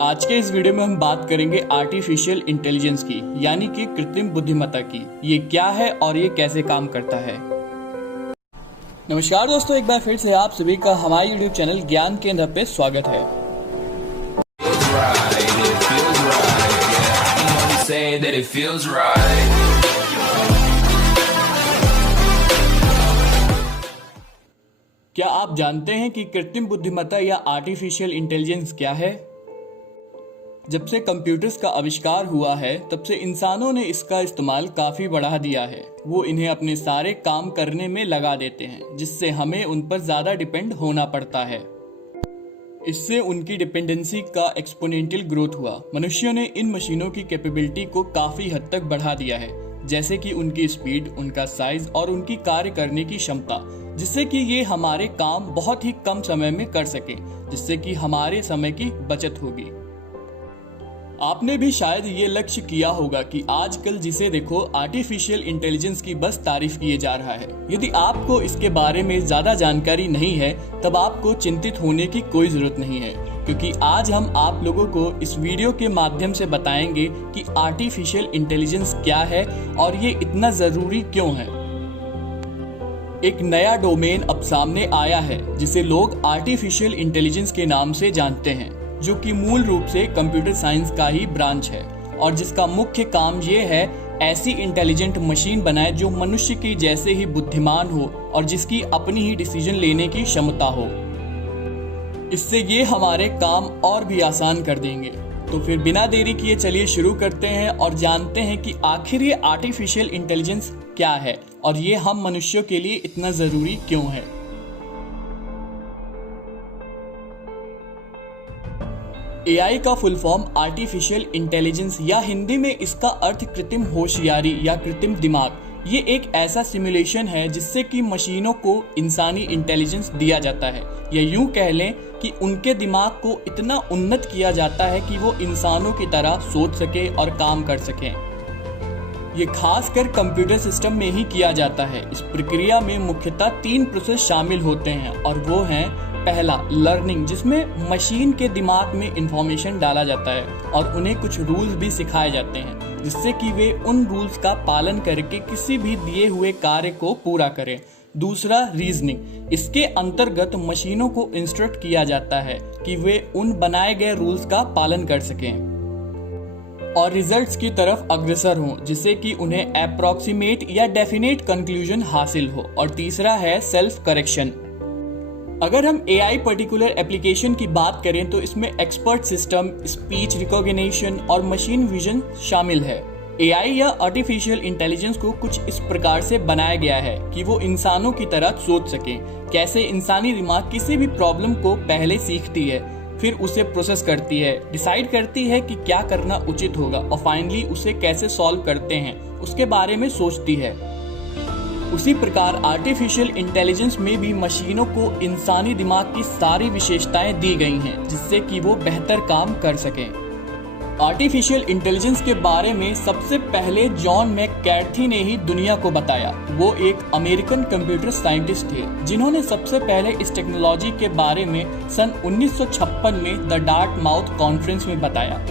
आज के इस वीडियो में हम बात करेंगे आर्टिफिशियल इंटेलिजेंस की, यानी कि कृत्रिम बुद्धिमत्ता की। ये क्या है और ये कैसे काम करता है। नमस्कार दोस्तों, एक बार फिर से आप सभी का हमारे यूट्यूब चैनल ज्ञान केंद्र पे स्वागत है। क्या आप जानते हैं कि कृत्रिम बुद्धिमत्ता या आर्टिफिशियल इंटेलिजेंस क्या है? जब से कंप्यूटर्स का आविष्कार हुआ है तब से इंसानों ने इसका इस्तेमाल काफ़ी बढ़ा दिया है। वो इन्हें अपने सारे काम करने में लगा देते हैं, जिससे हमें उन पर ज़्यादा डिपेंड होना पड़ता है। इससे उनकी डिपेंडेंसी का एक्सपोनेंशियल ग्रोथ हुआ। मनुष्यों ने इन मशीनों की कैपेबिलिटी को काफ़ी हद तक बढ़ा दिया है, जैसे कि उनकी स्पीड, उनका साइज और उनकी कार्य करने की क्षमता, जिससे कि ये हमारे काम बहुत ही कम समय में कर सकें, जिससे कि हमारे समय की बचत होगी। आपने भी शायद ये लक्ष्य किया होगा कि आजकल जिसे देखो आर्टिफिशियल इंटेलिजेंस की बस तारीफ किए जा रहा है। यदि आपको इसके बारे में ज़्यादा जानकारी नहीं है तब आपको चिंतित होने की कोई ज़रूरत नहीं है, क्योंकि आज हम आप लोगों को इस वीडियो के माध्यम से बताएंगे कि आर्टिफिशियल इंटेलिजेंस क्या है और ये इतना ज़रूरी क्यों है। एक नया डोमेन अब सामने आया है जिसे लोग आर्टिफिशियल इंटेलिजेंस के नाम से जानते हैं, जो कि मूल रूप से कंप्यूटर साइंस का ही ब्रांच है और जिसका मुख्य काम ये है ऐसी इंटेलिजेंट मशीन बनाए जो मनुष्य की जैसे ही बुद्धिमान हो और जिसकी अपनी ही डिसीजन लेने की क्षमता हो। इससे ये हमारे काम और भी आसान कर देंगे। तो फिर बिना देरी किए चलिए शुरू करते हैं और जानते हैं कि आखिर ये आर्टिफिशियल इंटेलिजेंस क्या है और ये हम मनुष्यों के लिए इतना ज़रूरी क्यों है। एआई का फुल फॉर्म आर्टिफिशियल इंटेलिजेंस या हिंदी में इसका अर्थ कृत्रिम होशियारी या कृत्रिम दिमाग। ये एक ऐसा सिमुलेशन है जिससे कि मशीनों को इंसानी इंटेलिजेंस दिया जाता है, या यूं कह लें कि उनके दिमाग को इतना उन्नत किया जाता है कि वो इंसानों की तरह सोच सके और काम कर सकें। ये खासकर कंप्यूटर सिस्टम में ही किया जाता है। इस प्रक्रिया में मुख्यतः 3 प्रोसेस शामिल होते हैं और वो हैं: पहला, लर्निंग, जिसमें मशीन के दिमाग में इंफॉर्मेशन डाला जाता है और उन्हें कुछ रूल्स भी सिखाए जाते हैं, जिससे कि वे उन रूल्स का पालन करके किसी भी दिए हुए कार्य को पूरा करें। दूसरा, रीजनिंग, इसके अंतर्गत मशीनों को इंस्ट्रक्ट किया जाता है कि वे उन बनाए गए रूल्स का पालन कर सकें और रिजल्ट्स की तरफ अग्रसर हों, जिससे कि उन्हें अप्रॉक्सीमेट या डेफिनेट कंक्लूजन हासिल हो। और तीसरा है सेल्फ करेक्शन। अगर हम एआई पर्टिकुलर एप्लीकेशन की बात करें तो इसमें एक्सपर्ट सिस्टम, स्पीच रिकॉग्निशन और मशीन विजन शामिल है। एआई या आर्टिफिशियल इंटेलिजेंस को कुछ इस प्रकार से बनाया गया है कि वो इंसानों की तरह सोच सकें। कैसे इंसानी दिमाग किसी भी प्रॉब्लम को पहले सीखती है, फिर उसे प्रोसेस करती है, डिसाइड करती है कि क्या करना उचित होगा और फाइनली उसे कैसे सॉल्व करते हैं उसके बारे में सोचती है। उसी प्रकार आर्टिफिशियल इंटेलिजेंस में भी मशीनों को इंसानी दिमाग की सारी विशेषताएं दी गई हैं, जिससे कि वो बेहतर काम कर सकें। आर्टिफिशियल इंटेलिजेंस के बारे में सबसे पहले जॉन मैककार्थी ने ही दुनिया को बताया। वो एक अमेरिकन कंप्यूटर साइंटिस्ट थे जिन्होंने सबसे पहले इस टेक्नोलॉजी के बारे में सन 1956 में द डार्टमाउथ कॉन्फ्रेंस में बताया।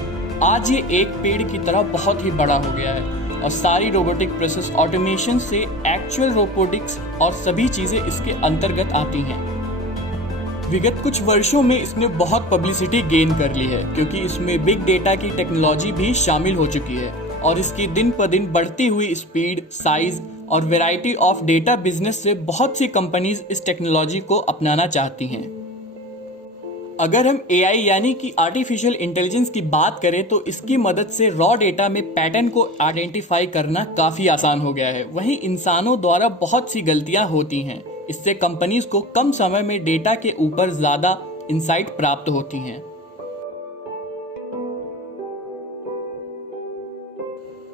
आज ये एक पेड़ की तरह बहुत ही बड़ा हो गया है और सारी रोबोटिक प्रोसेस ऑटोमेशन से एक्चुअल रोबोटिक्स और सभी चीजें इसके अंतर्गत आती हैं। विगत कुछ वर्षों में इसने बहुत पब्लिसिटी गेन कर ली है, क्योंकि इसमें बिग डेटा की टेक्नोलॉजी भी शामिल हो चुकी है और इसकी दिन पर दिन बढ़ती हुई स्पीड, साइज और वैरायटी ऑफ डेटा बिजनेस से बहुत सी कंपनीज इस टेक्नोलॉजी को अपनाना चाहती हैं। अगर हम एआई यानी कि आर्टिफिशियल इंटेलिजेंस की बात करें तो इसकी मदद से रॉ डेटा में पैटर्न को आइडेंटिफाई करना काफ़ी आसान हो गया है। वहीं इंसानों द्वारा बहुत सी गलतियां होती हैं। इससे कंपनीज को कम समय में डेटा के ऊपर ज़्यादा इंसाइट प्राप्त होती हैं।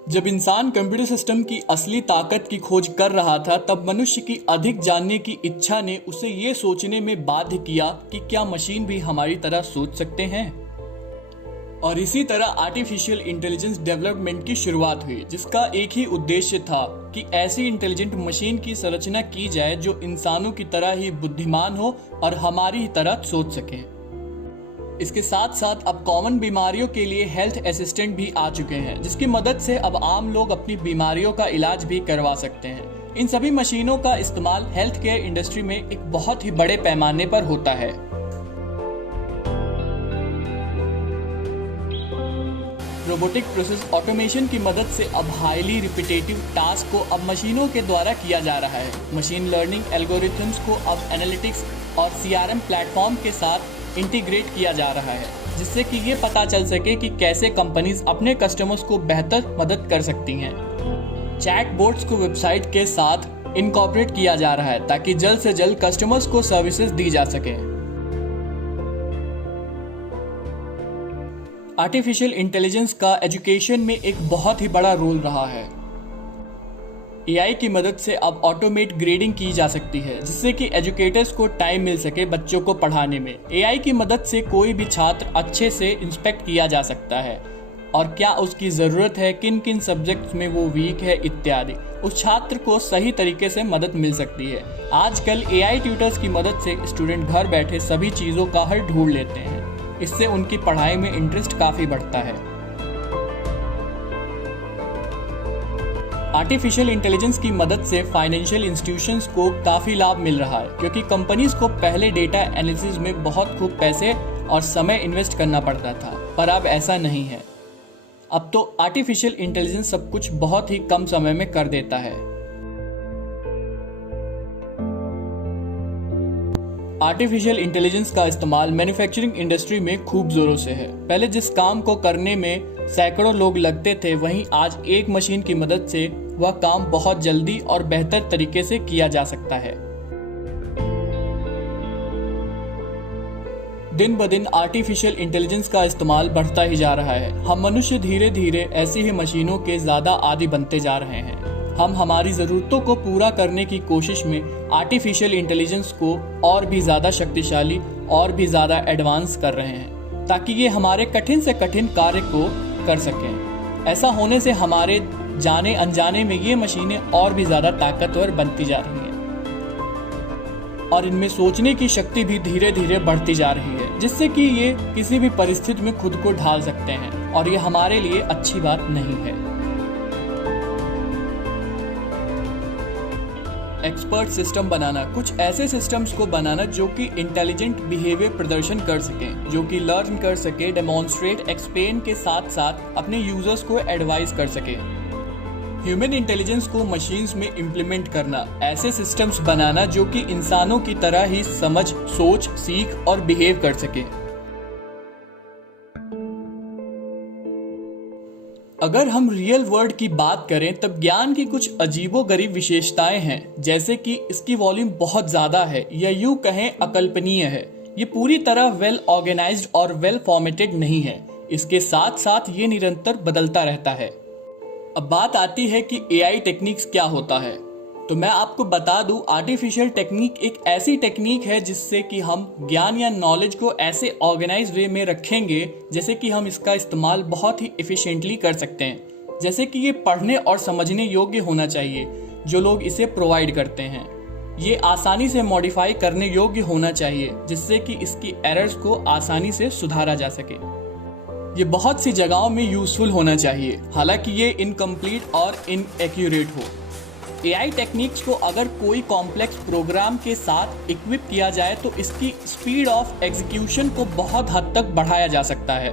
जब इंसान कंप्यूटर सिस्टम की असली ताकत की खोज कर रहा था तब मनुष्य की अधिक जानने की इच्छा ने उसे ये सोचने में बाध्य किया कि क्या मशीन भी हमारी तरह सोच सकते हैं। और इसी तरह आर्टिफिशियल इंटेलिजेंस डेवलपमेंट की शुरुआत हुई, जिसका एक ही उद्देश्य था कि ऐसी इंटेलिजेंट मशीन की संरचना की जाए जो इंसानों की तरह ही बुद्धिमान हो और हमारी तरह सोच सके। इसके साथ साथ अब कॉमन बीमारियों के लिए हेल्थ असिस्टेंट भी आ चुके हैं, जिसकी मदद से अब आम लोग अपनी बीमारियों का इलाज भी करवा सकते हैं। इन सभी मशीनों का इस्तेमाल हेल्थ केयर इंडस्ट्री में एक बहुत ही बड़े पैमाने पर होता है। रोबोटिक प्रोसेस ऑटोमेशन की मदद से अब हाईली रिपीटेटिव टास्क को अब मशीनों के द्वारा किया जा रहा है। मशीन लर्निंग एल्गोरिथम्स को अब एनालिटिक्स और CRM प्लेटफॉर्म के साथ इंटीग्रेट किया जा रहा है, जिससे कि ये पता चल सके कि कैसे कंपनीज अपने कस्टमर्स को बेहतर मदद कर सकती हैं। चैटबॉट्स को वेबसाइट के साथ इनकॉर्पोरेट किया जा रहा है ताकि जल्द से जल्द कस्टमर्स को सर्विसेज दी जा सके। आर्टिफिशियल इंटेलिजेंस का एजुकेशन में एक बहुत ही बड़ा रोल रहा है। AI की मदद से अब ऑटोमेट ग्रेडिंग की जा सकती है, जिससे कि एजुकेटर्स को टाइम मिल सके बच्चों को पढ़ाने में। AI की मदद से कोई भी छात्र अच्छे से इंस्पेक्ट किया जा सकता है और क्या उसकी ज़रूरत है, किन किन सब्जेक्ट्स में वो वीक है इत्यादि। उस छात्र को सही तरीके से मदद मिल सकती है। आजकल AI ट्यूटर्स की मदद से स्टूडेंट घर बैठे सभी चीज़ों का हल ढूंढ लेते हैं। इससे उनकी पढ़ाई में इंटरेस्ट काफ़ी बढ़ता है। आर्टिफिशियल इंटेलिजेंस की मदद से फाइनेंशियल इंस्टीट्यूशंस को काफ़ी लाभ मिल रहा है, क्योंकि कंपनीज को पहले डेटा एनालिसिस में बहुत खूब पैसे और समय इन्वेस्ट करना पड़ता था, पर अब ऐसा नहीं है। अब तो आर्टिफिशियल इंटेलिजेंस सब कुछ बहुत ही कम समय में कर देता है। आर्टिफिशियल इंटेलिजेंस का इस्तेमाल मैन्युफैक्चरिंग इंडस्ट्री में खूब जोरों से है। पहले जिस काम को करने में सैकड़ों लोग लगते थे, वहीं आज एक मशीन की मदद से वह काम बहुत जल्दी और बेहतर तरीके से किया जा सकता है। दिन ब दिन आर्टिफिशियल इंटेलिजेंस का इस्तेमाल बढ़ता ही जा रहा है। हम मनुष्य धीरे धीरे ऐसी ही मशीनों के ज़्यादा आदी बनते जा रहे हैं। हम हमारी ज़रूरतों को पूरा करने की कोशिश में आर्टिफिशियल इंटेलिजेंस को और भी ज़्यादा शक्तिशाली और भी ज़्यादा एडवांस कर रहे हैं, ताकि ये हमारे कठिन से कठिन कार्य को कर सकें। ऐसा होने से हमारे जाने अनजाने में ये मशीनें और भी ज़्यादा ताकतवर बनती जा रही हैं और इनमें सोचने की शक्ति भी धीरे धीरे बढ़ती जा रही है, जिससे कि ये किसी भी परिस्थिति में खुद को ढाल सकते हैं और ये हमारे लिए अच्छी बात नहीं है। एक्सपर्ट सिस्टम बनाना, कुछ ऐसे सिस्टम्स को बनाना जो कि इंटेलिजेंट बिहेवियर प्रदर्शन कर सकें, जो कि लर्न कर सके, डेमोन्स्ट्रेट, एक्सप्लेन के साथ साथ अपने यूजर्स को एडवाइस कर सके। ह्यूमन इंटेलिजेंस को मशीन्स में इम्प्लीमेंट करना, ऐसे सिस्टम्स बनाना जो कि इंसानों की तरह ही समझ, सोच, सीख और बिहेव कर सके। अगर हम रियल वर्ल्ड की बात करें तब ज्ञान की कुछ अजीबोगरीब विशेषताएं हैं, जैसे कि इसकी वॉल्यूम बहुत ज्यादा है या यूं कहें अकल्पनीय है। ये पूरी तरह वेल ऑर्गेनाइज्ड और वेल फॉर्मेटेड नहीं है। इसके साथ साथ ये निरंतर बदलता रहता है। अब बात आती है कि AI टेक्निक्स क्या होता है, तो मैं आपको बता दूं, आर्टिफिशियल टेक्निक एक ऐसी टेक्निक है जिससे कि हम ज्ञान या नॉलेज को ऐसे ऑर्गेनाइज वे में रखेंगे जैसे कि हम इसका इस्तेमाल बहुत ही एफिशिएंटली कर सकते हैं। जैसे कि ये पढ़ने और समझने योग्य होना चाहिए जो लोग इसे प्रोवाइड करते हैं। ये आसानी से मॉडिफाई करने योग्य होना चाहिए जिससे कि इसकी एरर्स को आसानी से सुधारा जा सके। ये बहुत सी जगहों में यूजफुल होना चाहिए, हालांकि ये इनकम्प्लीट और इनएक्यूरेट हो। AI टेक्निक्स को अगर कोई कॉम्प्लेक्स प्रोग्राम के साथ इक्विप किया जाए तो इसकी स्पीड ऑफ एग्जीक्यूशन को बहुत हद तक बढ़ाया जा सकता है।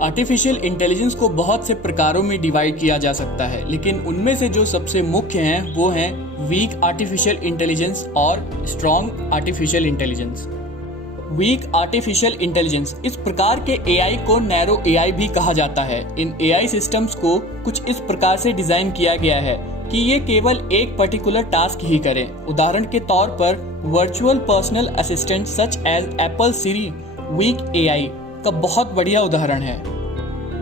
आर्टिफिशियल इंटेलिजेंस को बहुत से प्रकारों में डिवाइड किया जा सकता है, लेकिन उनमें से जो सबसे मुख्य हैं वो हैं वीक आर्टिफिशियल इंटेलिजेंस और strong artificial intelligence. Week artificial intelligence, इस प्रकार के AI को नैरो AI भी कहा जाता है। इन AI सिस्टम्स को कुछ इस प्रकार से डिजाइन किया गया है कि ये केवल एक पर्टिकुलर टास्क ही करें। उदाहरण के तौर पर virtual personal assistant such as Apple Siri weak AI का बहुत बढ़िया उदाहरण है।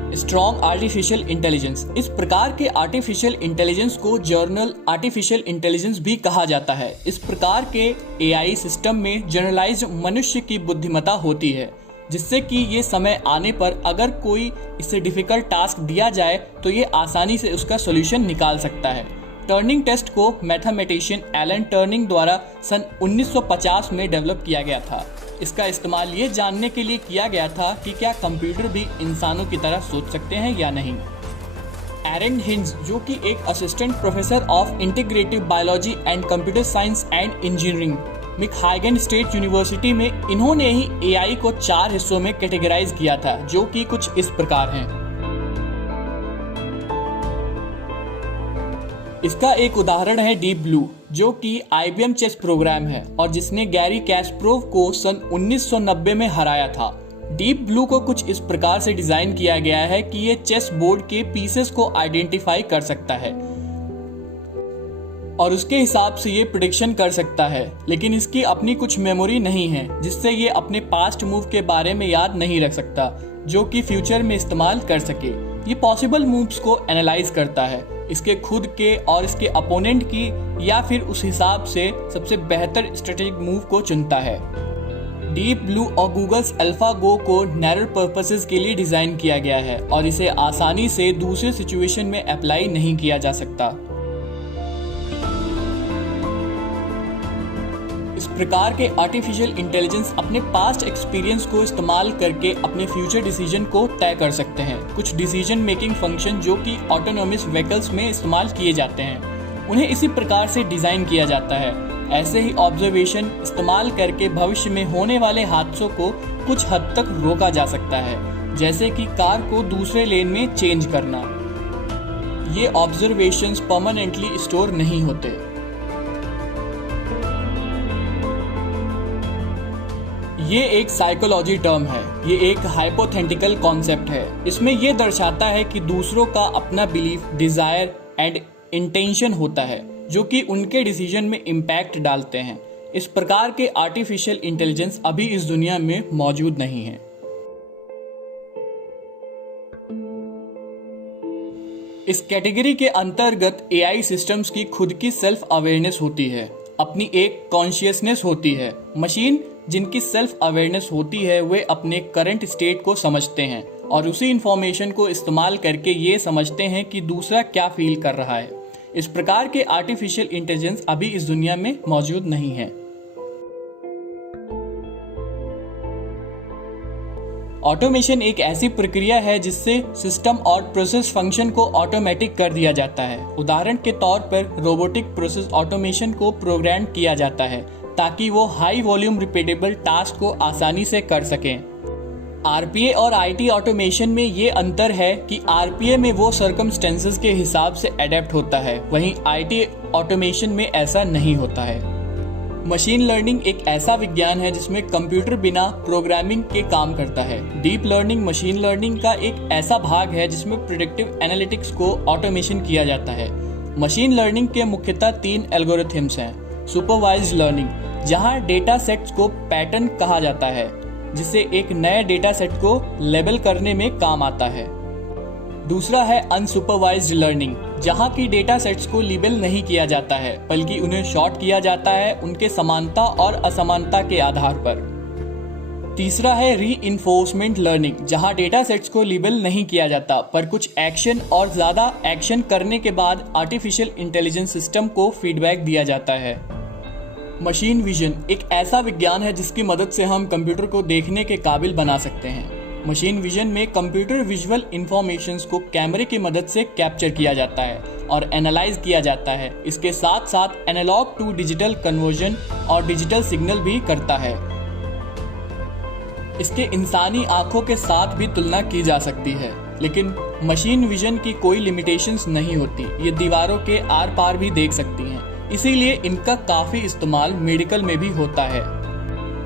स्ट्रॉन्ग आर्टिफिशियल इंटेलिजेंस, इस प्रकार के आर्टिफिशियल इंटेलिजेंस को जर्नल आर्टिफिशियल इंटेलिजेंस भी कहा जाता है। इस प्रकार के AI सिस्टम में जनरलाइज्ड मनुष्य की बुद्धिमत्ता होती है, जिससे कि ये समय आने पर अगर कोई इससे डिफिकल्ट टास्क दिया जाए तो ये आसानी से उसका सॉल्यूशन निकाल सकता है। टर्निंग टेस्ट को मैथमेटिशियन एलन टर्निंग द्वारा सन 1950 में डेवलप किया गया था। इसका इस्तेमाल ये जानने के लिए किया गया था कि क्या कंप्यूटर भी इंसानों की तरह सोच सकते हैं या नहीं। एरन हिंज, जो कि एक assistant professor of integrative biology and computer science and engineering Michigan state university में, इन्होंने ही एआई को 4 हिस्सों में कैटेगराइज किया था, जो कि कुछ इस प्रकार हैं। इसका एक उदाहरण है डीप ब्लू, जो कि IBM चेस प्रोग्राम है और जिसने गैरी कैस्परोव को सन 1990 में हराया था। डीप ब्लू को कुछ इस प्रकार से डिजाइन किया गया है कि ये चेस बोर्ड के पीसेस को आइडेंटिफाई कर सकता है और उसके हिसाब से ये प्रेडिक्शन कर सकता है, लेकिन इसकी अपनी कुछ मेमोरी नहीं है, जिससे ये अपने पास्ट मूव के बारे में याद नहीं रख सकता, जो कि फ्यूचर में इस्तेमाल कर सके। ये पॉसिबल मूव्स को एनालाइज करता है, इसके खुद के और इसके अपोनेंट की, या फिर उस हिसाब से सबसे बेहतर स्ट्रेटेजिक मूव को चुनता है। डीप ब्लू और गूगल्स अल्फागो को नैरो पर्पसेस के लिए डिजाइन किया गया है और इसे आसानी से दूसरे सिचुएशन में अप्लाई नहीं किया जा सकता। इस प्रकार के आर्टिफिशियल इंटेलिजेंस अपने पास्ट एक्सपीरियंस को इस्तेमाल करके अपने फ्यूचर डिसीजन को तय कर सकते हैं। कुछ डिसीजन मेकिंग फंक्शन जो कि ऑटोनोमस व्हीकल्स में इस्तेमाल किए जाते हैं, उन्हें इसी प्रकार से डिजाइन किया जाता है। ऐसे ही ऑब्जर्वेशन इस्तेमाल करके भविष्य में होने वाले हादसों को कुछ हद तक रोका जा सकता है, जैसे कि कार को दूसरे लेन में चेंज करना। ये ऑब्जर्वेशंस परमानेंटली स्टोर नहीं होते। ये एक साइकोलॉजी टर्म है, ये एक हाइपोथेटिकल कॉन्सेप्ट है। इसमें यह दर्शाता है कि दूसरों का अपना बिलीफ, डिजायर एंड इंटेंशन होता है, जो कि उनके डिसीजन में इम्पैक्ट डालते हैं। इस प्रकार के आर्टिफिशियल इंटेलिजेंस अभी इस दुनिया में मौजूद नहीं है। इस कैटेगरी के अंतर्गत एआई सिस्टम्स की खुद की सेल्फ अवेयरनेस होती है, अपनी एक कॉन्शियसनेस होती है। मशीन जिनकी सेल्फ अवेयरनेस होती है, वे अपने करंट स्टेट को समझते हैं और उसी इंफॉर्मेशन को इस्तेमाल करके ये समझते हैं कि दूसरा क्या फील कर रहा है। इस प्रकार के आर्टिफिशियल इंटेलिजेंस अभी इस दुनिया में मौजूद नहीं है। ऑटोमेशन एक ऐसी प्रक्रिया है जिससे सिस्टम और प्रोसेस फंक्शन को ऑटोमेटिक कर दिया जाता है। उदाहरण के तौर पर रोबोटिक प्रोसेस ऑटोमेशन को प्रोग्राम किया जाता है ताकि वो हाई वॉल्यूम रिपीटेबल टास्क को आसानी से कर सकें। आरपीए और आईटी ऑटोमेशन में ये अंतर है कि आरपीए में वो सर्कमस्टेंसेस के हिसाब से अडेप्ट होता है, वहीं आईटी ऑटोमेशन में ऐसा नहीं होता है। मशीन लर्निंग एक ऐसा विज्ञान है जिसमें कंप्यूटर बिना प्रोग्रामिंग के काम करता है। डीप लर्निंग मशीन लर्निंग का एक ऐसा भाग है जिसमें प्रेडिक्टिव एनालिटिक्स को ऑटोमेशन किया जाता है। मशीन लर्निंग के मुख्यतः 3 एल्गोरिथम्स हैं। सुपरवाइज्ड लर्निंग, जहां डेटा सेट्स को पैटर्न कहा जाता है, जिससे एक नए डेटा सेट को लेबल करने में काम आता है। दूसरा है अनसुपरवाइज्ड लर्निंग, जहां की डेटा सेट्स को लेबल नहीं किया जाता है, बल्कि उन्हें सॉर्ट किया जाता है उनके समानता और असमानता के आधार पर। तीसरा है रीइंफोर्समेंट लर्निंग, जहां डेटा सेट्स को लेबल नहीं किया जाता, पर कुछ एक्शन और ज्यादा एक्शन करने के बाद आर्टिफिशियल इंटेलिजेंस सिस्टम को फीडबैक दिया जाता है। मशीन विजन एक ऐसा विज्ञान है जिसकी मदद से हम कंप्यूटर को देखने के काबिल बना सकते हैं। मशीन विजन में कंप्यूटर विजुअल इंफॉर्मेशंस को कैमरे की मदद से कैप्चर किया जाता है और एनालाइज किया जाता है। इसके साथ साथ एनालॉग टू डिजिटल कन्वर्जन और डिजिटल सिग्नल भी करता है। इसके इंसानी आंखों के साथ भी तुलना की जा सकती है, लेकिन मशीन विजन की कोई लिमिटेशंस नहीं होती। ये दीवारों के आर पार भी देख सकती हैं, इसीलिए इनका काफी इस्तेमाल मेडिकल में भी होता है।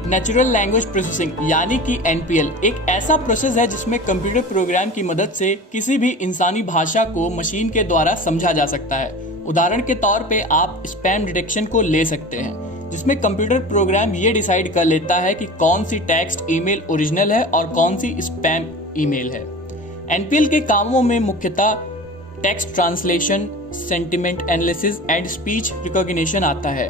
नेचुरल लैंग्वेज प्रोसेसिंग यानी कि NPL एक ऐसा प्रोसेस है जिसमें कंप्यूटर प्रोग्राम की मदद से किसी भी इंसानी भाषा को मशीन के द्वारा समझा जा सकता है। उदाहरण के तौर पे आप स्पैम डिटेक्शन को ले सकते हैं, जिसमें कंप्यूटर प्रोग्राम ये डिसाइड कर लेता है कि कौन सी टेक्स्ट ईमेल ओरिजिनल है और कौन सी स्पैम ईमेल है। NPL के कामों में मुख्यतः text translation, sentiment analysis and speech recognition आता है।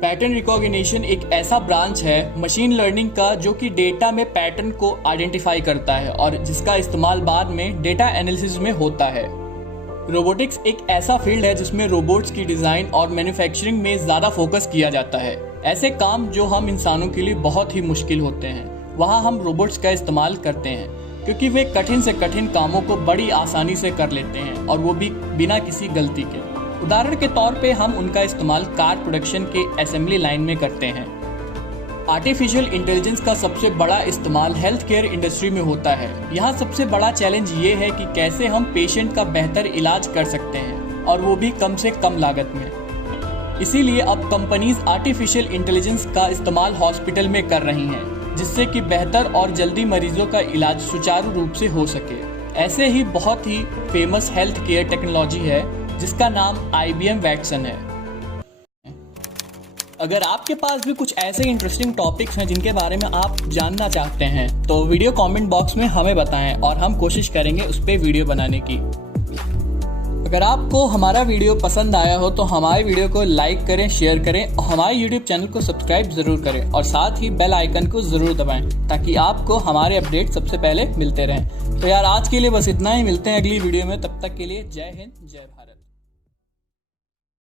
पैटर्न रिकॉग्निशन एक ऐसा ब्रांच है मशीन लर्निंग का जो कि डेटा में पैटर्न को आइडेंटिफाई करता है और जिसका इस्तेमाल बाद में डेटा एनालिसिस में होता है। रोबोटिक्स एक ऐसा फील्ड है जिसमें रोबोट्स की डिजाइन और मैन्युफैक्चरिंग में ज्यादा फोकस किया जाता है। ऐसे काम जो हम इंसानों के लिए बहुत ही मुश्किल होते हैं, वहाँ हम रोबोट्स का इस्तेमाल करते हैं, क्योंकि वे कठिन से कठिन कामों को बड़ी आसानी से कर लेते हैं और वो भी बिना किसी गलती के। उदाहरण के तौर पे हम उनका इस्तेमाल कार प्रोडक्शन के असेंबली लाइन में करते हैं। आर्टिफिशियल इंटेलिजेंस का सबसे बड़ा इस्तेमाल हेल्थ केयर इंडस्ट्री में होता है। यहाँ सबसे बड़ा चैलेंज ये है कि कैसे हम पेशेंट का बेहतर इलाज कर सकते हैं और वो भी कम से कम लागत में। इसीलिए अब कंपनीज आर्टिफिशियल इंटेलिजेंस का इस्तेमाल हॉस्पिटल में कर रही हैं, जिससे कि बेहतर और जल्दी मरीजों का इलाज सुचारू रूप से हो सके। ऐसे ही बहुत ही फेमस हेल्थ केयर टेक्नोलॉजी है जिसका नाम IBM वैटसन है। अगर आपके पास भी कुछ ऐसे इंटरेस्टिंग टॉपिक्स हैं जिनके बारे में आप जानना चाहते हैं तो वीडियो कमेंट बॉक्स में हमें बताएं और हम कोशिश करेंगे उस पर वीडियो बनाने की। अगर आपको हमारा वीडियो पसंद आया हो तो हमारे वीडियो को लाइक करें, शेयर करें और हमारे यूट्यूब चैनल को सब्सक्राइब जरूर करें और साथ ही बेल आइकन को जरूर दबाएं ताकि आपको हमारे अपडेट सबसे पहले मिलते रहें। तो यार आज के लिए बस इतना ही, मिलते हैं अगली वीडियो में। तब तक के लिए जय हिंद, जय भारत।